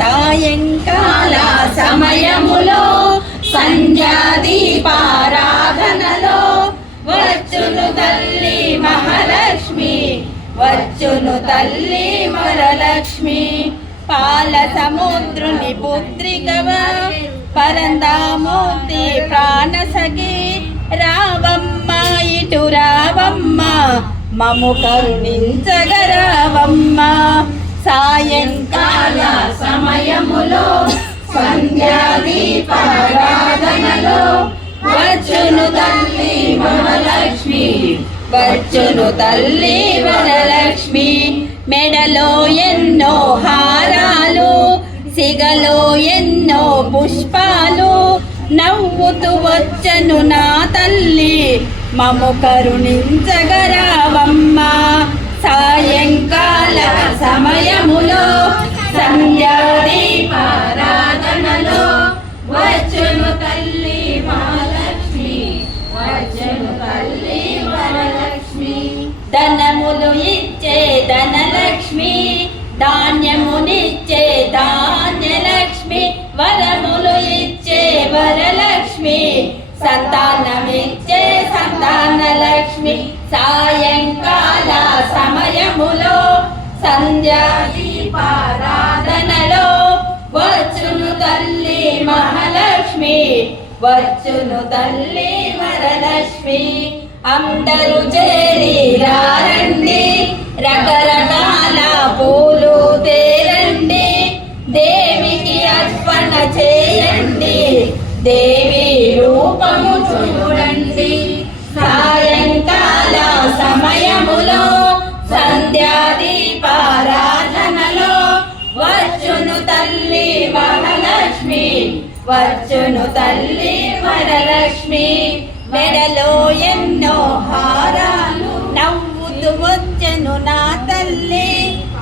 సాయంకాల సమయములో సంధ్యాదీపారాధనలో వచ్చును తల్లి మహాలక్ష్మి, వచ్చును తల్లి వరలక్ష్మి. పాల సముద్రుని పుత్రికవ పరందామూర్తి ప్రాణసఖి, రావమ్మ ఇటు రావమ్మ మము కరుణించగరావమ్మ. సాయంకాల సమయములో సంధ్యాదీపారాధనలో వచ్చును తల్లి మహాలక్ష్మి, వచ్చును తల్లి వరలక్ష్మి. మెడలో ఎన్నో హారాలు, సిగలో ఎన్నో పుష్పాలు, నవ్వుతూ వచ్చను నా తల్లి మము కరుణించగరావమ్మ. సాయంకాల సమయములో సంధ్యాదీపారాధనలో వచ్చును తల్లి మహాలక్ష్మి, వచ్చును తల్లి వరలక్ష్మి. ధనములు ఇచ్చే ధనలక్ష్మి, ధాన్యమునిచ్చే ధాన్యలక్ష్మి, వరములు ఇచ్చే వరలక్ష్మి, సంతానమిచ్చే సంతానలక్ష్మి. సాయంకాల సమయములో సంధ్యాదీపారాధనలో వచ్చును తల్లి మహాలక్ష్మి, వచ్చును తల్లి వరలక్ష్మి. అందరూ చేరి రండి, రకరకాల పూలు తేరండి, దేవికి అర్పణ చేయండి, దేవి రూపము చూడండి. సాయంకాల సమయములో సంధ్యాదీపారాధనలో వచ్చును తల్లి మహాలక్ష్మి, వచ్చును తల్లి వరలక్ష్మి. మెడలో ఎన్నో హారాలు, నవ్వుతూ వచ్చెను నా తల్లి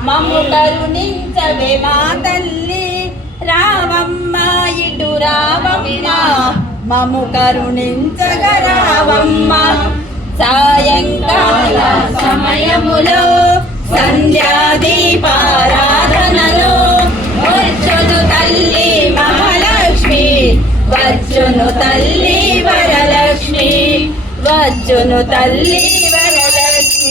మము కరుణించవే మా తల్లి. రావమ్మ ఇటు రావమ్మ మము కరుణించగరావమ్మ. సాయంకాల సమయములో సంధ్యాదీపారాధనలో వచ్చును తల్లి మహాలక్ష్మి, వచ్చును తల్లి వరలక్ష్మి, వచ్చును తల్లి వరలక్ష్మి.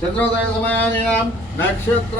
చంద్రోదయ సమయాన్ని నక్షత్ర